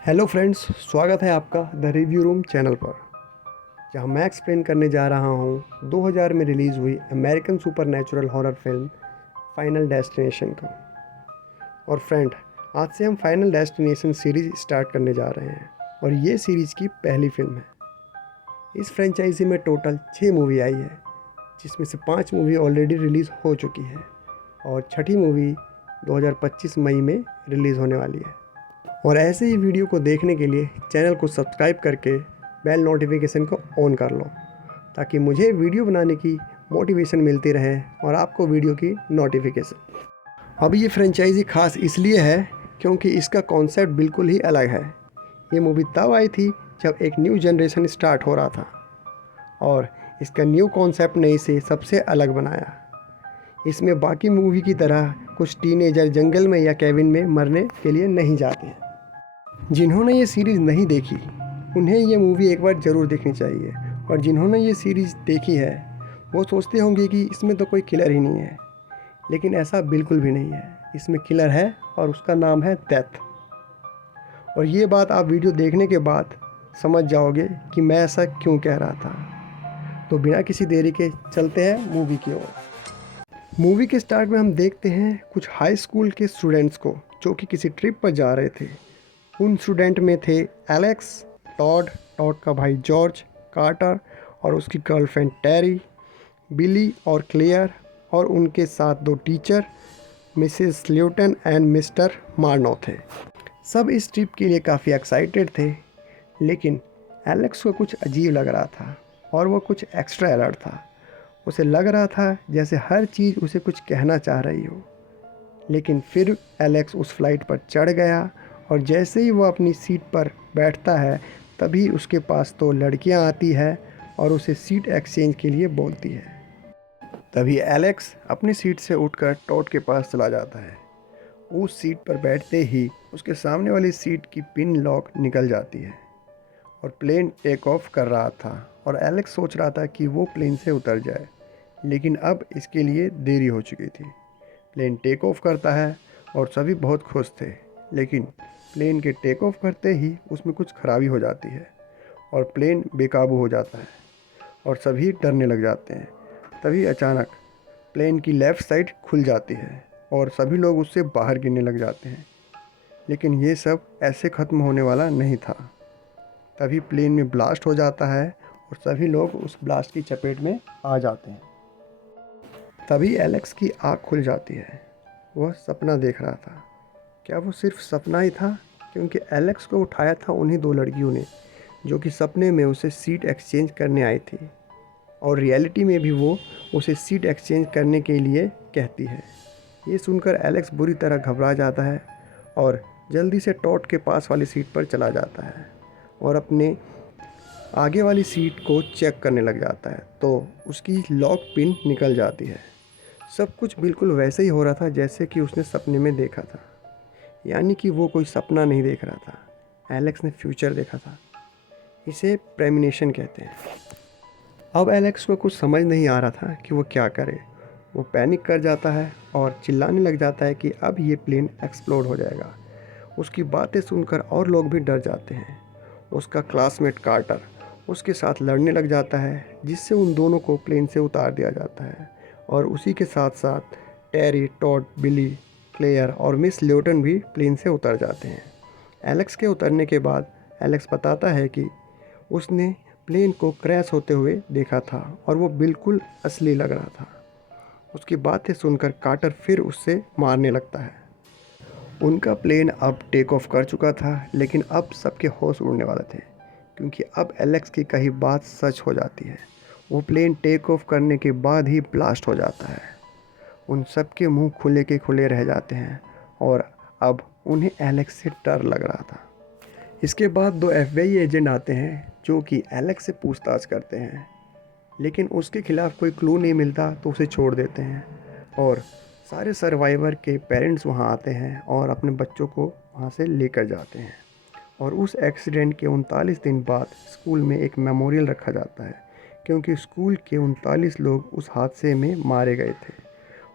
Hello friends, स्वागत है आपका द रिव्यू रूम चैनल पर, जहां मैं एक्सप्लेन करने जा रहा हूं 2000 में रिलीज़ हुई American supernatural horror film final destination को। और फ्रेंड, आज से हम फाइनल डेस्टिनेशन सीरीज़ स्टार्ट करने जा रहे हैं और ये सीरीज़ की पहली फिल्म है। इस फ्रेंचाइजी में टोटल 6 मूवी आई है, जिसमें से 5 मूवी ऑलरेडी रिलीज़ हो चुकी है और छठी मूवी 2025 मई में रिलीज़ होने वाली है। और ऐसे ही वीडियो को देखने के लिए चैनल को सब्सक्राइब करके बेल नोटिफिकेशन को ऑन कर लो, ताकि मुझे वीडियो बनाने की मोटिवेशन मिलती रहे और आपको वीडियो की नोटिफिकेशन। अब ये फ्रेंचाइजी खास इसलिए है क्योंकि इसका कॉन्सेप्ट बिल्कुल ही अलग है। ये मूवी तब आई थी जब एक न्यू जनरेशन स्टार्ट हो रहा था और इसका न्यू कॉन्सेप्ट ने इसे सबसे अलग बनाया। इसमें बाकी मूवी की तरह कुछ टीनेजर जंगल में या कैबिन में मरने के लिए नहीं जाते हैं। जिन्होंने ये सीरीज़ नहीं देखी उन्हें ये मूवी एक बार ज़रूर देखनी चाहिए, और जिन्होंने ये सीरीज़ देखी है वो सोचते होंगे कि इसमें तो कोई किलर ही नहीं है, लेकिन ऐसा बिल्कुल भी नहीं है। इसमें किलर है और उसका नाम है डेथ। और ये बात आप वीडियो देखने के बाद समझ जाओगे कि मैं ऐसा क्यों कह रहा था। तो बिना किसी देरी के चलते हैं मूवी की ओर। मूवी के स्टार्ट में हम देखते हैं कुछ हाई स्कूल के स्टूडेंट्स को जो कि किसी ट्रिप पर जा रहे थे। उन स्टूडेंट में थे एलेक्स, टॉड, टॉड का भाई जॉर्ज, कार्टर और उसकी गर्लफ्रेंड टेरी, बिली और क्लेयर, और उनके साथ 2 teacher, Mrs Luton and mister Marno थे। सब इस ट्रिप के लिए काफ़ी एक्साइटेड थे, लेकिन एलेक्स को कुछ अजीब लग रहा था और वो कुछ एक्स्ट्रा अलर्ट था। उसे लग रहा था जैसे हर चीज़ उसे कुछ कहना चाह रही हो। लेकिन फिर एलेक्स उस फ्लाइट पर चढ़ गया और जैसे ही वो अपनी सीट पर बैठता है तभी उसके पास 2 लड़कियां आती है और उसे सीट एक्सचेंज के लिए बोलती है। तभी एलेक्स अपनी सीट से उठकर टॉड के पास चला जाता है। उस सीट पर बैठते ही उसके सामने वाली सीट की पिन लॉक निकल जाती है और प्लेन टेक ऑफ कर रहा था, और एलेक्स सोच रहा था कि वो प्लेन से उतर जाए, लेकिन अब इसके लिए देरी हो चुकी थी। प्लेन टेक ऑफ करता है और सभी बहुत खुश थे, लेकिन प्लेन के टेक ऑफ करते ही उसमें कुछ खराबी हो जाती है और प्लेन बेकाबू हो जाता है और सभी डरने लग जाते हैं। तभी अचानक प्लेन की लेफ़्ट साइड खुल जाती है और सभी लोग उससे बाहर गिरने लग जाते हैं, लेकिन ये सब ऐसे ख़त्म होने वाला नहीं था। तभी प्लेन में ब्लास्ट हो जाता है और सभी लोग उस ब्लास्ट की चपेट में आ जाते हैं। तभी एलेक्स की आँख खुल जाती है। वह सपना देख रहा था। क्या वो सिर्फ सपना ही था? क्योंकि एलेक्स को उठाया था उन्हीं 2 लड़कियों ने जो कि सपने में उसे सीट एक्सचेंज करने आई थी, और रियलिटी में भी वो उसे सीट एक्सचेंज करने के लिए कहती है। ये सुनकर एलेक्स बुरी तरह घबरा जाता है और जल्दी से टॉड के पास वाली सीट पर चला जाता है और अपने आगे वाली सीट को चेक करने लग जाता है, तो उसकी लॉक पिन निकल जाती है। सब कुछ बिल्कुल वैसे ही हो रहा था जैसे कि उसने सपने में देखा था, यानी कि वो कोई सपना नहीं देख रहा था। एलेक्स ने फ्यूचर देखा था। इसे प्रेमिनेशन कहते हैं। अब एलेक्स को कुछ समझ नहीं आ रहा था कि वो क्या करे। वो पैनिक कर जाता है और चिल्लाने लग जाता है कि अब ये प्लेन एक्सप्लोड हो जाएगा। उसकी बातें सुनकर और लोग भी डर जाते हैं। उसका क्लासमेट कार्टर उसके साथ लड़ने लग जाता है, जिससे उन दोनों को प्लेन से उतार दिया जाता है, और उसी के साथ साथ टेरी, टॉड, बिली, क्लेयर और मिस ल्यूटन भी प्लेन से उतर जाते हैं। एलेक्स के उतरने के बाद एलेक्स बताता है कि उसने प्लेन को क्रैश होते हुए देखा था और वो बिल्कुल असली लग रहा था। उसकी बातें सुनकर कार्टर फिर उससे मारने लगता है। उनका प्लेन अब टेक ऑफ कर चुका था, लेकिन अब सबके होश उड़ने वाले थे, क्योंकि अब एलेक्स की कही बात सच हो जाती है। वो प्लेन टेक ऑफ करने के बाद ही ब्लास्ट हो जाता है। उन सब के मुंह खुले के खुले रह जाते हैं और अब उन्हें एलेक्स से डर लग रहा था। इसके बाद 2 FBI एजेंट आते हैं जो कि एलेक्स से पूछताछ करते हैं, लेकिन उसके खिलाफ़ कोई क्लू नहीं मिलता तो उसे छोड़ देते हैं। और सारे सर्वाइवर के पेरेंट्स वहां आते हैं और अपने बच्चों को वहां से लेकर जाते हैं। और उस एक्सीडेंट के 39 दिन बाद स्कूल में एक मेमोरियल रखा जाता है, क्योंकि स्कूल के 39 लोग उस हादसे में मारे गए थे।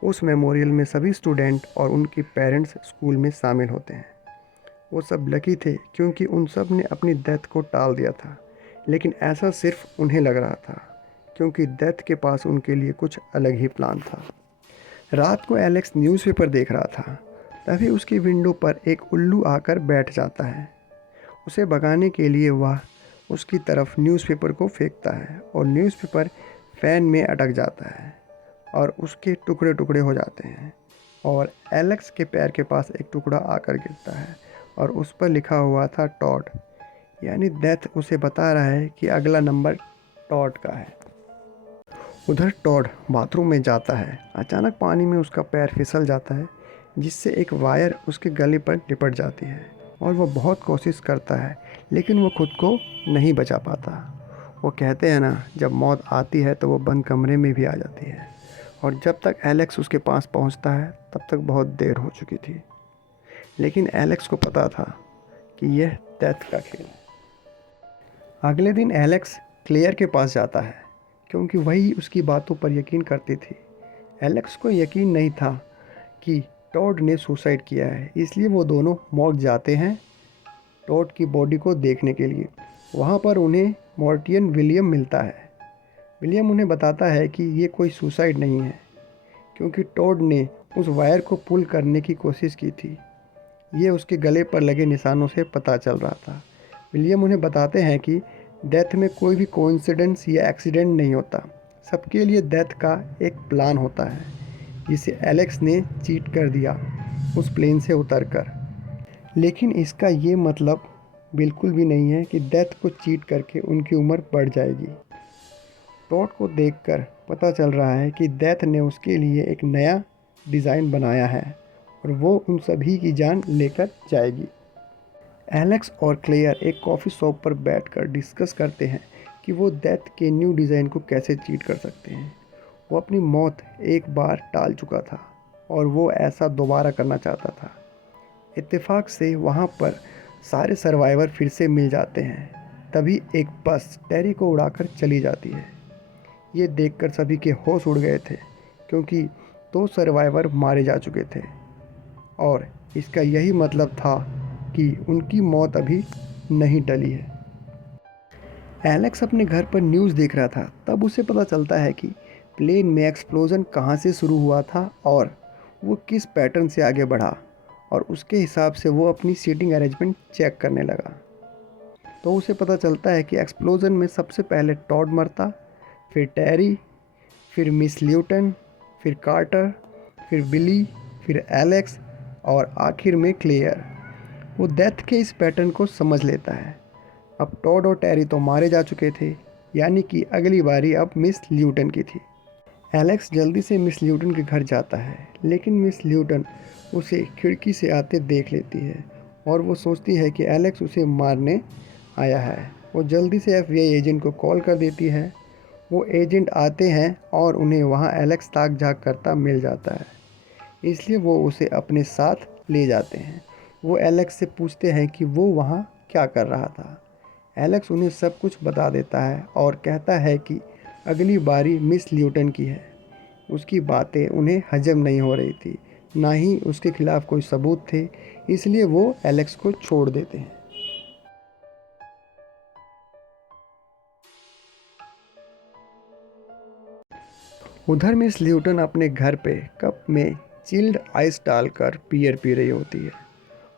उस मेमोरियल में सभी स्टूडेंट और उनके पेरेंट्स स्कूल में शामिल होते हैं। वो सब लकी थे क्योंकि उन सब ने अपनी डेथ को टाल दिया था, लेकिन ऐसा सिर्फ उन्हें लग रहा था क्योंकि डेथ के पास उनके लिए कुछ अलग ही प्लान था। रात को एलेक्स न्यूज़पेपर देख रहा था, तभी उसकी विंडो पर एक उल्लू आकर बैठ जाता है। उसे भगाने के लिए वह उसकी तरफ न्यूज़पेपर को फेंकता है और न्यूज़पेपर फ़ैन में अटक जाता है और उसके टुकड़े टुकड़े हो जाते हैं और एलेक्स के पैर के पास एक टुकड़ा आकर गिरता है और उस पर लिखा हुआ था टॉड, यानी डेथ उसे बता रहा है कि अगला नंबर टॉड का है। उधर टॉड बाथरूम में जाता है। अचानक पानी में उसका पैर फिसल जाता है, जिससे एक वायर उसके गले पर लिपट जाती है और वह बहुत कोशिश करता है, लेकिन वो खुद को नहीं बचा पाता। वो कहते हैं ना, जब मौत आती है तो वो बंद कमरे में भी आ जाती है, और जब तक एलेक्स उसके पास पहुंचता है तब तक बहुत देर हो चुकी थी। लेकिन एलेक्स को पता था कि यह डेथ का खेल है। अगले दिन एलेक्स क्लेयर के पास जाता है क्योंकि वही उसकी बातों पर यकीन करती थी। एलेक्स को यकीन नहीं था कि टॉड ने सुसाइड किया है, इसलिए वो दोनों मॉर्ग जाते हैं टॉड की बॉडी को देखने के लिए। वहाँ पर उन्हें मॉर्टियन विलियम मिलता है। विलियम उन्हें बताता है कि ये कोई सुसाइड नहीं है क्योंकि टॉड ने उस वायर को पुल करने की कोशिश की थी। ये उसके गले पर लगे निशानों से पता चल रहा था। विलियम उन्हें बताते हैं कि डेथ में कोई भी कोइंसिडेंस या एक्सीडेंट नहीं होता, सबके लिए डेथ का एक प्लान होता है, जिसे एलेक्स ने चीट कर दिया उस प्लेन से उतरकर। लेकिन इसका ये मतलब बिल्कुल भी नहीं है कि डेथ को चीट करके उनकी उम्र बढ़ जाएगी। टॉड को देखकर पता चल रहा है कि डेथ ने उसके लिए एक नया डिज़ाइन बनाया है और वो उन सभी की जान लेकर जाएगी। एलेक्स और क्लेयर एक कॉफ़ी शॉप पर बैठकर डिस्कस करते हैं कि वो डेथ के न्यू डिज़ाइन को कैसे चीट कर सकते हैं। वो अपनी मौत एक बार टाल चुका था और वो ऐसा दोबारा करना चाहता था। इत्तेफाक से वहाँ पर सारे सर्वाइवर फिर से मिल जाते हैं। तभी एक बस टेरी को उड़ाकर चली जाती है। ये देखकर सभी के होश उड़ गए थे क्योंकि 2 सर्वाइवर मारे जा चुके थे और इसका यही मतलब था कि उनकी मौत अभी नहीं टली है। एलेक्स अपने घर पर न्यूज़ देख रहा था, तब उसे पता चलता है कि प्लेन में एक्सप्लोजन कहाँ से शुरू हुआ था और वो किस पैटर्न से आगे बढ़ा, और उसके हिसाब से वो अपनी सीटिंग अरेंजमेंट चेक करने लगा। तो उसे पता चलता है कि एक्सप्लोजन में सबसे पहले टॉड मरता, फिर टेरी, फिर मिस ल्यूटन, फिर कार्टर, फिर बिली, फिर एलेक्स और आखिर में क्लेयर। वो डेथ के इस पैटर्न को समझ लेता है। अब टॉड और टेरी तो मारे जा चुके थे, यानी कि अगली बारी अब मिस ल्यूटन की थी। एलेक्स जल्दी से मिस ल्यूटन के घर जाता है, लेकिन मिस ल्यूटन उसे खिड़की से आते देख लेती है और वो सोचती है कि एलेक्स उसे मारने आया है। वो जल्दी से FBI एजेंट को कॉल कर देती है। वो एजेंट आते हैं और उन्हें वहाँ एलेक्स ताक झाँक करता मिल जाता है, इसलिए वो उसे अपने साथ ले जाते हैं। वो एलेक्स से पूछते हैं कि वो वहाँ क्या कर रहा था। एलेक्स उन्हें सब कुछ बता देता है और कहता है कि अगली बारी मिस ल्यूटन की है। उसकी बातें उन्हें हजम नहीं हो रही थी, ना ही उसके खिलाफ़ कोई सबूत थे, इसलिए वो एलेक्स को छोड़ देते हैं। उधर मिस ल्यूटन अपने घर पे कप में चिल्ड आइस डालकर बियर पी रही होती है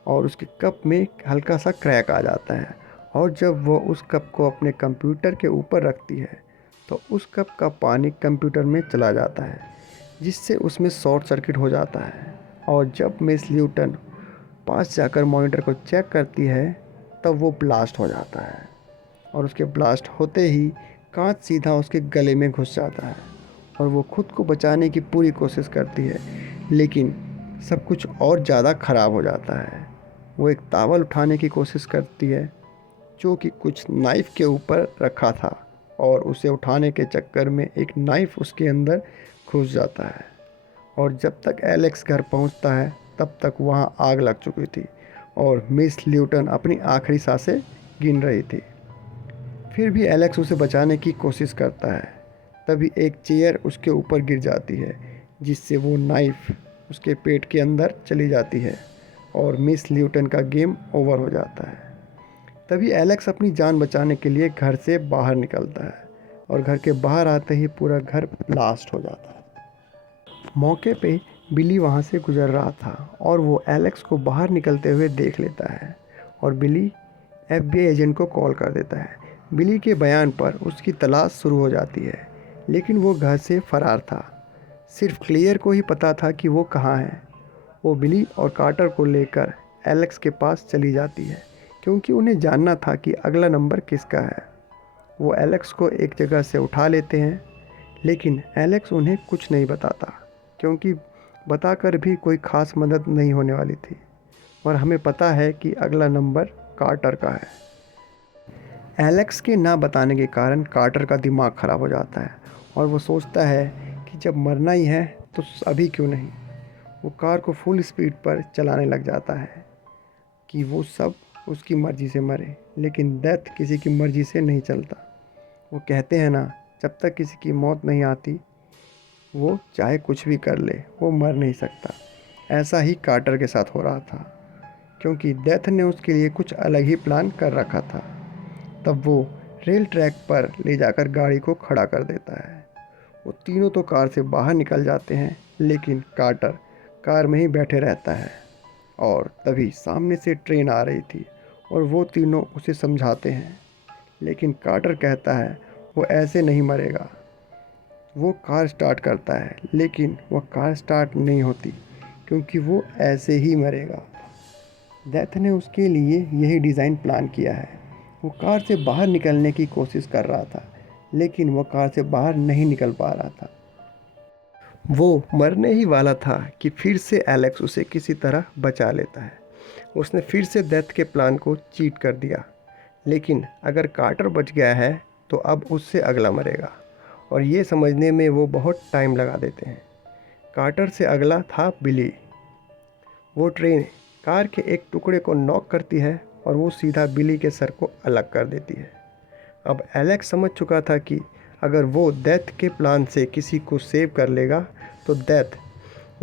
और उसके कप में हल्का सा क्रैक आ जाता है, और जब वो उस कप को अपने कंप्यूटर के ऊपर रखती है तो उस कप का पानी कंप्यूटर में चला जाता है, जिससे उसमें शॉर्ट सर्किट हो जाता है। और जब मिस ल्यूटन पास जाकर मॉनिटर को चेक करती है तब वो ब्लास्ट हो जाता है, और उसके ब्लास्ट होते ही कांच सीधा उसके गले में घुस जाता है और वो खुद को बचाने की पूरी कोशिश करती है, लेकिन सब कुछ और ज़्यादा ख़राब हो जाता है। वो एक तावल उठाने की कोशिश करती है जो कि कुछ नाइफ़ के ऊपर रखा था, और उसे उठाने के चक्कर में एक नाइफ़ उसके अंदर घुस जाता है। और जब तक एलेक्स घर पहुंचता है तब तक वहां आग लग चुकी थी और मिस ल्यूटन अपनी आखिरी सांसें गिन रही थी। फिर भी एलेक्स उसे बचाने की कोशिश करता है। तभी एक चेयर उसके ऊपर गिर जाती है, जिससे वो नाइफ़ उसके पेट के अंदर चली जाती है और मिस ल्यूटन का गेम ओवर हो जाता है। तभी एलेक्स अपनी जान बचाने के लिए घर से बाहर निकलता है और घर के बाहर आते ही पूरा घर ब्लास्ट हो जाता है। मौके पे बिली वहाँ से गुजर रहा था और वो एलेक्स को बाहर निकलते हुए देख लेता है और बिली FBI एजेंट को कॉल कर देता है। बिली के बयान पर उसकी तलाश शुरू हो जाती है, लेकिन वो घर से फरार था। सिर्फ क्लियर को ही पता था कि वो कहाँ है। वो बिली और कार्टर को लेकर एलेक्स के पास चली जाती है, क्योंकि उन्हें जानना था कि अगला नंबर किसका है। वो एलेक्स को एक जगह से उठा लेते हैं, लेकिन एलेक्स उन्हें कुछ नहीं बताता, क्योंकि बताकर भी कोई ख़ास मदद नहीं होने वाली थी। और हमें पता है कि अगला नंबर कार्टर का है। एलेक्स के ना बताने के कारण कार्टर का दिमाग ख़राब हो जाता है और वो सोचता है कि जब मरना ही है तो अभी क्यों नहीं। वो कार को फुल स्पीड पर चलाने लग जाता है कि वो सब उसकी मर्ज़ी से मरे, लेकिन डेथ किसी की मर्ज़ी से नहीं चलता। वो कहते हैं ना, जब तक किसी की मौत नहीं आती वो चाहे कुछ भी कर ले, वो मर नहीं सकता। ऐसा ही कार्टर के साथ हो रहा था, क्योंकि डेथ ने उसके लिए कुछ अलग ही प्लान कर रखा था। तब वो रेल ट्रैक पर ले जाकर गाड़ी को खड़ा कर देता है। वो तीनों तो कार से बाहर निकल जाते हैं, लेकिन कार्टर कार में ही बैठे रहता है। और तभी सामने से ट्रेन आ रही थी और वो तीनों उसे समझाते हैं, लेकिन कार्टर कहता है वो ऐसे नहीं मरेगा। वो कार स्टार्ट करता है, लेकिन वो कार स्टार्ट नहीं होती, क्योंकि वो ऐसे ही मरेगा। डेथ ने उसके लिए यही डिज़ाइन प्लान किया है। वो कार से बाहर निकलने की कोशिश कर रहा था, लेकिन वो कार से बाहर नहीं निकल पा रहा था। वो मरने ही वाला था कि फिर से एलेक्स उसे किसी तरह बचा लेता है। उसने फिर से डेथ के प्लान को चीट कर दिया, लेकिन अगर कार्टर बच गया है तो अब उससे अगला मरेगा, और ये समझने में वो बहुत टाइम लगा देते हैं। कार्टर से अगला था बिली। वो ट्रेन कार के एक टुकड़े को नॉक करती है और वो सीधा बिली के सर को अलग कर देती है। अब एलेक्स समझ चुका था कि अगर वो डेथ के प्लान से किसी को सेव कर लेगा तो डेथ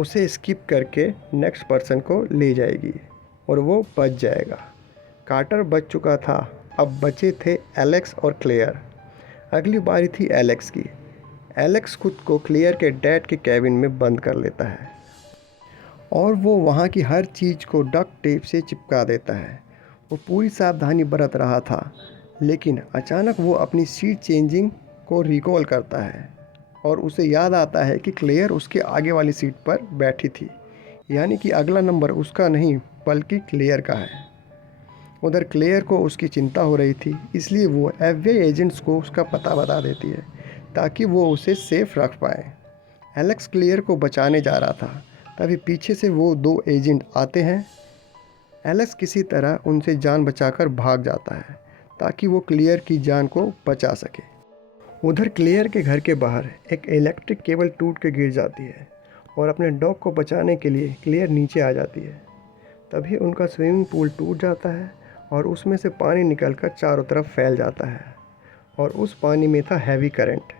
उसे स्किप करके नेक्स्ट पर्सन को ले जाएगी और वो बच जाएगा। कार्टर बच चुका था, अब बचे थे एलेक्स और क्लेयर। अगली बारी थी एलेक्स की। एलेक्स खुद को क्लेयर के डैड के कैबिन में बंद कर लेता है और वो वहाँ की हर चीज़ को डक्ट टेप से चिपका देता है। वो पूरी सावधानी बरत रहा था, लेकिन अचानक वो अपनी सीट चेंजिंग को रिकॉल करता है और उसे याद आता है कि क्लेयर उसके आगे वाली सीट पर बैठी थी, यानी कि अगला नंबर उसका नहीं बल्कि क्लेयर का है। उधर क्लेयर को उसकी चिंता हो रही थी, इसलिए वो FBI एजेंट्स को उसका पता बता देती है ताकि वो उसे सेफ रख पाए। एलेक्स क्लेयर को बचाने जा रहा था, तभी पीछे से वो दो एजेंट आते हैं। एलेक्स किसी तरह उनसे जान बचाकर भाग जाता है ताकि वो क्लेयर की जान को बचा सके। उधर क्लेयर के घर के बाहर एक इलेक्ट्रिक केबल टूट के गिर जाती है और अपने डॉग को बचाने के लिए क्लेयर नीचे आ जाती है। तभी उनका स्विमिंग पूल टूट जाता है और उसमें से पानी निकलकर चारों तरफ फैल जाता है और उस पानी में था हैवी करंट।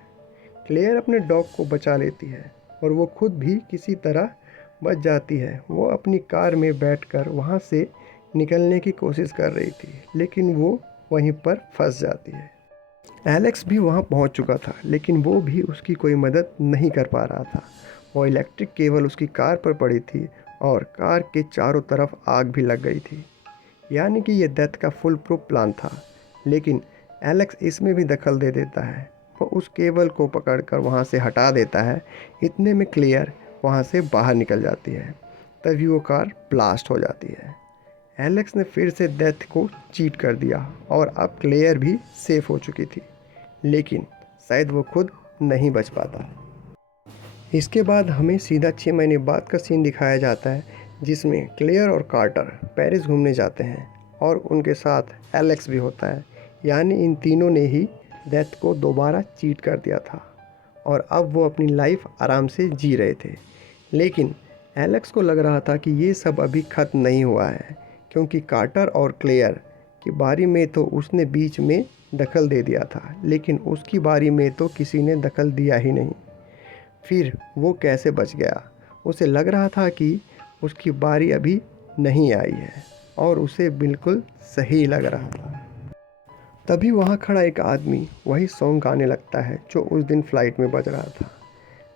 क्लेयर अपने डॉग को बचा लेती है और वो खुद भी किसी तरह बच जाती है। वो अपनी कार में बैठकर वहाँ से निकलने की कोशिश कर रही थी, लेकिन वो वहीं पर फंस जाती है। एलेक्स भी वहाँ पहुँच चुका था, लेकिन वो भी उसकी कोई मदद नहीं कर पा रहा था। वो इलेक्ट्रिक केबल उसकी कार पर पड़ी थी और कार के चारों तरफ आग भी लग गई थी, यानी कि ये डेथ का फुल प्रूफ प्लान था। लेकिन एलेक्स इसमें भी दखल दे देता है। वो उस केबल को पकड़कर वहाँ से हटा देता है। इतने में क्लियर वहाँ से बाहर निकल जाती है। तभी वो कार ब्लास्ट हो जाती है। एलेक्स ने फिर से डेथ को चीट कर दिया और अब क्लेयर भी सेफ हो चुकी थी, लेकिन शायद वो खुद नहीं बच पाता। इसके बाद हमें सीधा 6 महीने बाद का सीन दिखाया जाता है, जिसमें क्लेयर और कार्टर पेरिस घूमने जाते हैं और उनके साथ एलेक्स भी होता है। यानी इन तीनों ने ही डेथ को दोबारा चीट कर दिया था और अब वो अपनी लाइफ आराम से जी रहे थे। लेकिन एलेक्स को लग रहा था कि ये सब अभी ख़त्म नहीं हुआ है, क्योंकि कार्टर और क्लेयर की बारी में तो उसने बीच में दखल दे दिया था, लेकिन उसकी बारी में तो किसी ने दखल दिया ही नहीं। फिर वो कैसे बच गया? उसे लग रहा था कि उसकी बारी अभी नहीं आई है और उसे बिल्कुल सही लग रहा था। तभी वहाँ खड़ा एक आदमी वही सॉन्ग गाने लगता है जो उस दिन फ्लाइट में बज रहा था।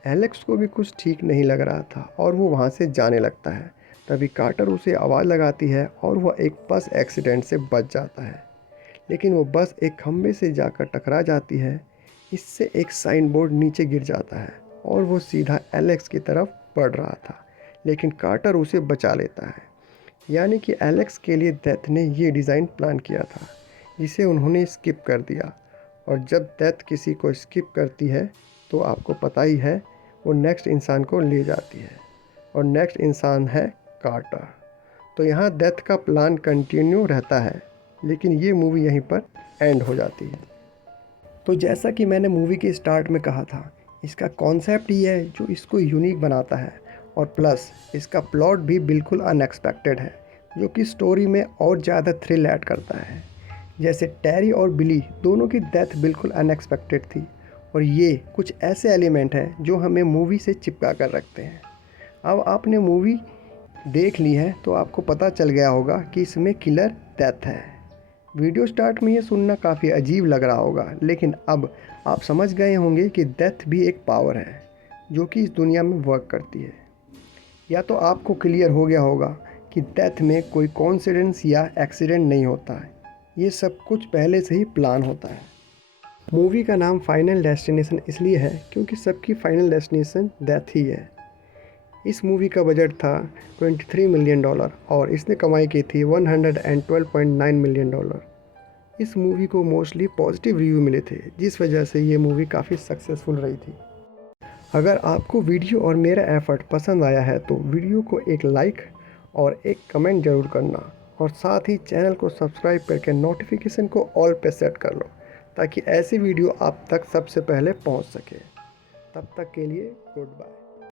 एलेक्स को भी कुछ ठीक नहीं लग रहा था और वो वहाँ से जाने लगता है। तभी कार्टर उसे आवाज़ लगाती है और वह एक बस एक्सीडेंट से बच जाता है, लेकिन वो बस एक खंभे से जाकर टकरा जाती है। इससे एक साइन बोर्ड नीचे गिर जाता है और वो सीधा एलेक्स की तरफ बढ़ रहा था, लेकिन कार्टर उसे बचा लेता है। यानी कि एलेक्स के लिए डेथ ने ये डिज़ाइन प्लान किया था, जिसे उन्होंने स्किप कर दिया। और जब डेथ किसी को स्किप करती है तो आपको पता ही है वो नेक्स्ट इंसान को ले जाती है, और नेक्स्ट इंसान है कार्टर। तो यहाँ डेथ का प्लान कंटिन्यू रहता है, लेकिन ये मूवी यहीं पर एंड हो जाती है। तो जैसा कि मैंने मूवी के स्टार्ट में कहा था, इसका कॉन्सेप्ट ही है जो इसको यूनिक बनाता है, और प्लस इसका प्लॉट भी बिल्कुल अनएक्सपेक्टेड है, जो कि स्टोरी में और ज़्यादा थ्रिल ऐड करता है। जैसे टेरी और बिली दोनों की डेथ बिल्कुल अनएक्सपेक्टेड थी, और ये कुछ ऐसे एलिमेंट हैं जो हमें मूवी से चिपका कर रखते हैं। अब आपने मूवी देख ली है तो आपको पता चल गया होगा कि इसमें किलर डेथ है। वीडियो स्टार्ट में ये सुनना काफ़ी अजीब लग रहा होगा, लेकिन अब आप समझ गए होंगे कि डेथ भी एक पावर है जो कि इस दुनिया में वर्क करती है। या तो आपको क्लियर हो गया होगा कि डेथ में कोई कोइंसिडेंस या एक्सीडेंट नहीं होता है, ये सब कुछ पहले से ही प्लान होता है। मूवी का नाम फाइनल डेस्टिनेशन इसलिए है क्योंकि सबकी फाइनल डेस्टिनेशन डेथ ही है। इस मूवी का बजट था $23 मिलियन और इसने कमाई की थी $112.9 मिलियन। इस मूवी को मोस्टली पॉजिटिव रिव्यू मिले थे, जिस वजह से ये मूवी काफ़ी सक्सेसफुल रही थी। अगर आपको वीडियो और मेरा एफर्ट पसंद आया है तो वीडियो को एक लाइक और एक कमेंट ज़रूर करना, और साथ ही चैनल को सब्सक्राइब करके नोटिफिकेशन को ऑल पे सेट कर लो, ताकि ऐसी वीडियो आप तक सबसे पहले पहुंच सके। तब तक के लिए गुड बाय।